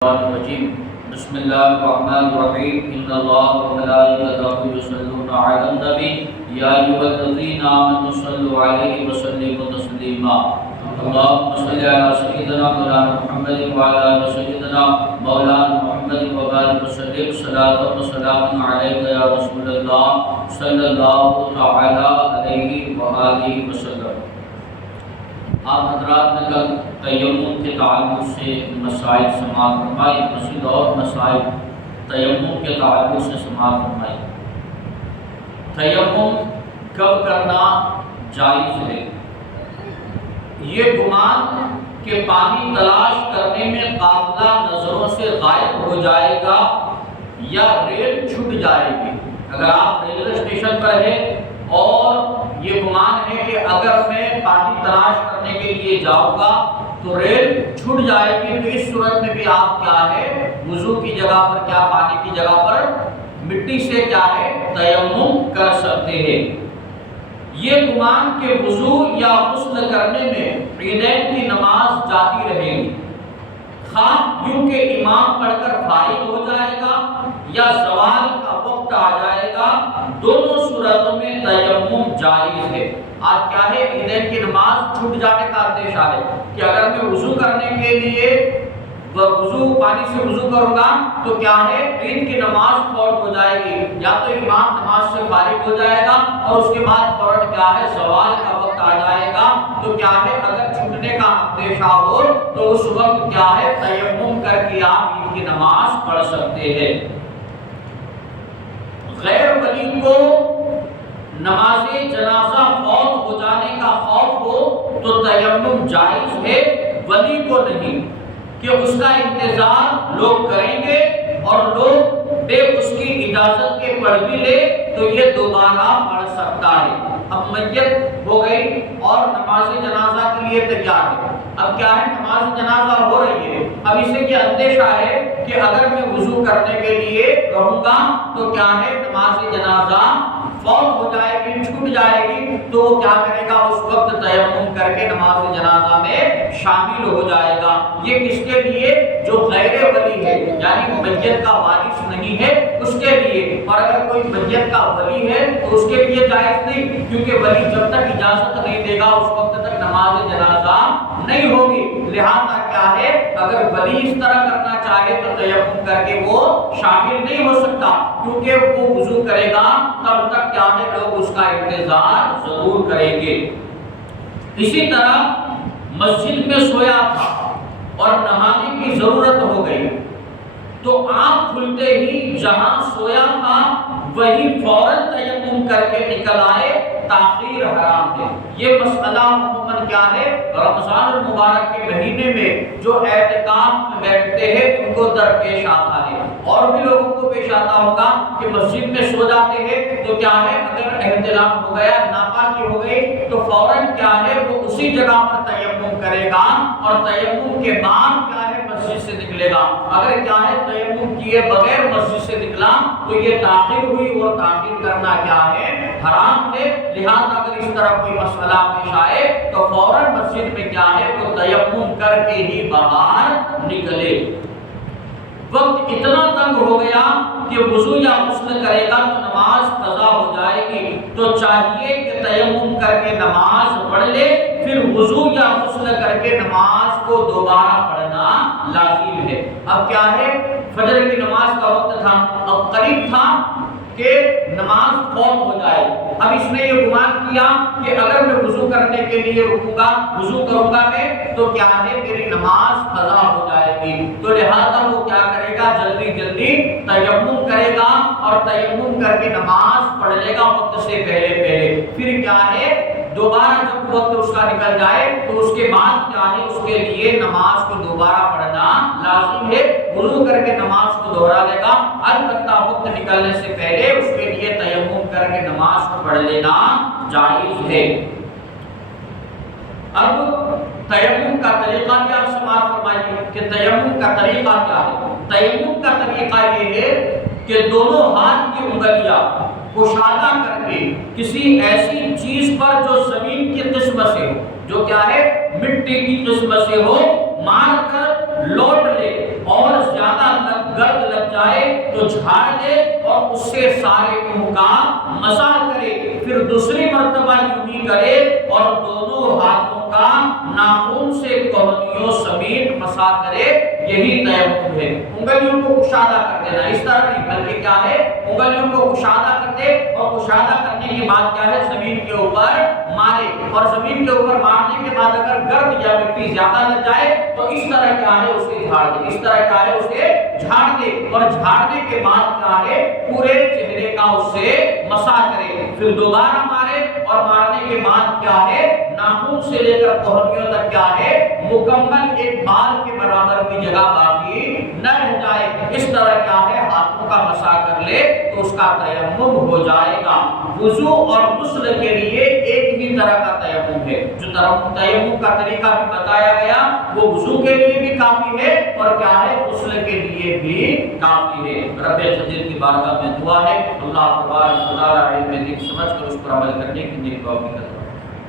الرجيم بسم الله الرحمن الرحيم إن الله وملائكته يصلون على النبي يا أيها الذين آمنوا صلوا عليه وسلموا تسليما اللهم صل على سيدنا مولانا محمد وعلى آل سيدنا مولانا محمد وبارك وسلم صلاة وسلام عليك يا رسول الله صلى الله تعالى عليه وآله وسلم۔ آپ حضرات نے کل تیمم کے تعلق سے مسائل سماعت فرمائی، مزید اور مسائل تیمم کے تعلق سے سماعت فرمائی۔ تیمم کب کرنا جائز ہے؟ یہ گمان کہ پانی تلاش کرنے میں قافلہ نظروں سے غائب ہو جائے گا یا ریل چھٹ جائے گی۔ اگر آپ ریلوے اسٹیشن پر ہیں اور یہ گمان ہے کہ اگر میں پانی تلاش کرنے کے لیے جاؤں گا تو ریل چھٹ جائے گی، تو اس صورت میں بھی آپ کیا ہے وضو کی جگہ پر کیا پانی کی جگہ پر مٹی سے کیا ہے تیمم کر سکتے ہیں۔ یہ گمان کہ وضو یا غسل کرنے میں عیدین کی نماز جاتی رہے گی، خواہ یوں کہ امام پڑھ کر فارغ ہو جائے گا یا زوال کا وقت آ جائے گا، دونوں صورتوں میں تیمم جائز ہے۔ آج کیا ہے عیدین کی نماز چھوٹ جانے کا اندیشہ ہے کہ اگر میں وضو کرنے کے لیے پانی سے وضو کروں گا تو کیا ہے عید کی نماز فوت ہو جائے گی، یا تو امام نماز سے فارغ ہو جائے گا اور اس کے بعد فوراً کیا ہے زوال کا وقت آ جائے گا، تو کیا ہے اگر چھوٹنے کا اندیشہ ہو تو اس وقت کیا ہے تیمم کر کے آپ عید کی نماز پڑھ سکتے ہیں۔ غیر ولی کو نماز جنازہ فوت ہو جانے کا خوف ہو تو تیمم جائز ہے، ولی کو نہیں، کہ اس کا انتظار لوگ کریں گے اور لوگ بے اس کی اجازت کے پڑھ بھی لے تو یہ دوبارہ پڑھ سکتا ہے۔ اب میت ہو گئی اور نماز جنازہ کے لیے تیار ہے، اب کیا ہے نماز جنازہ ہو رہی ہے، اب اسے یہ اندیشہ ہے کہ اگر میں وضو کرنے کے لیے رہوں گا تو کیا ہے نماز جنازہ فوت ہو جائے گی، چھوٹ جائے گی، تو وہ کیا کرے گا اس وقت تیمم کر کے نماز جنازہ میں شامل ہو جائے گا۔ یہ کس کے لیے؟ جو غیر ولی ہے، یعنی میت کا وارث نہیں ہے اس کے لیے، اور اگر کوئی میت کا ولی ہے تو اس کے لیے جائز نہیں، کیونکہ ولی جب تک اجازت نہیں دے گا اس وقت تک نماز جنازہ نہیں ہوگی۔ لہذا کیا ہے اگر ولی اس طرح کرنا چاہے تو تیمم کر کے وہ شامل نہیں ہو سکتا، کیونکہ وہ وضو کرے گا تب تک کیا ہے لوگ اس کا انتظار ضرور کریں گے۔ اسی طرح مسجد میں سویا تھا اور نہانے کی ضرورت ہو گئی تو آنکھ کھلتے ہی جہاں سویا تھا وہی فوراً تیمم کر کے نکل آئے، تاخیر حرام ہے۔ یہ مسئلہ عموماً کیا ہے رمضان المبارک کے مہینے میں جو اعتکاف میں بیٹھتے ہیں ان کو درپیش آتا ہے، اور بھی لوگوں کو پیش آتا ہوگا کہ مسجد میں سو جاتے ہیں تو کیا ہے اگر احتلام ہو گیا، ناپاکی ہو گئی تو فوراً کیا ہے وہ اسی جگہ پر تیمم کرے گا، اور تیمم کے بعد کیا ہے مسجد سے نکلے گا۔ اگر کیا ہے تیمم کیے بغیر مسجد سے نکلا تو یہ تاخیر ہوئی، اور تاخیر کرنا کیا ہے حرام ہے۔ لہذا اگر اس طرح کوئی مسئلہ پیش آئے تو فوراً مسجد میں کیا ہے وہ تیمم کر کے ہی باہر نکلے۔ وقت اتنا تنگ ہو گیا کہ وضو یا غسل کرے گا تو نماز قضا ہو جائے گی، تو چاہیے کہ تیمم کر کے نماز پڑھ لے، پھر وضو یا غسل کر کے نماز کو دوبارہ پڑھنا لازم ہے۔ اب کیا ہے فجر کی نماز کا وقت تھا، اب قریب تھا کہ نماز فوت ہو جائے، اب اس نے یہ گمان کیا کہ اگر میں وضو کرنے کے لیے رکوں گا، وضو کروں گا میں تو کیا ہے میری نماز قضا ہو جائے گی، تو لہذا وہ کیا کرے گا جلدی جلدی تیمم کرے گا اور تیمم کر کے نماز پڑھ لے گا وقت سے پہلے، پھر کیا ہے دوبارہ جب وقت اس کا نکل جائے تو اس کے بعد کیا ہے اس کے لیے نماز کو دوبارہ پڑھنا لازم ہے، وضو کر کے نماز کو دوہرا لے گا، البتہ وقت نکلنے سے پہلے اس کے لیے تیمم کر کے نماز کو پڑھ لینا جائز ہے۔ اب تیمم کا طریقہ کیا سماعت فرمائیے کہ تیمم کا طریقہ کیا ہے؟ تیمم کا طریقہ یہ ہے کہ دونوں ہاتھ کی انگلیاں کشادہ کر کے کسی ایسی چیز پر جو زمین کی قسم سے ہو، جو کیا ہے مٹی کی قسم سے ہو، مار کر لوٹ لے اور اور زیادہ گرد لگ جائے تو جھاڑ دے اور اس سے سارے منہ کا مسح کرے، پھر دوسری مرتبہ یوں ہی کرے اور دونوں ہاتھوں کا ناخن سے کوہنیوں سمیت مسح کرے، یہی تیمم ہے۔ انگلیوں کو کشادہ کر دینا، اس طرح نہیں بلکہ کیا ہے، انگلیوں کو کشادہ کر دے اور کشادہ کرنے کے بعد کیا ہے، زمین کے اوپر مارے، اور زمین کے اوپر مارنے کے بعد اگر گرد یا مٹی زیادہ لگ جائے تو اس طرح کیا ہے اسے جھاڑ دے، اس طرح کیا ہے اسے جھاڑ دے، اور جھاڑنے کے بعد کیا ہے پورے چہرے کا اس سے مسح کرے، پھر دوبارہ مارے، اور مارنے کے بعد کیا ہے ناخن سے لے کر کوہنیوں تک کیا ہے مکمل ایک بال کے برابر بھی جگہ باقی نہ رہ جائے، اس طرح کیا ہے ہاتھوں کا مسح کر لے تو اس کا تیمم ہو جائے گا۔ وضو اور غسل کے لیے ایک ہی طرح کا تیمم ہے، جو تیمم کا طریقہ بھی بتایا گیا وہ وضو کے لیے بھی کافی ہے اور کیا ہے غسل کے لیے بھی کافی ہے۔ رب العزت کی بارگاہ میں دعا ہے اللہ تبارک و تعالی علم دین سمجھ کر اس پر عمل کرنے کی نیک توفیق عطا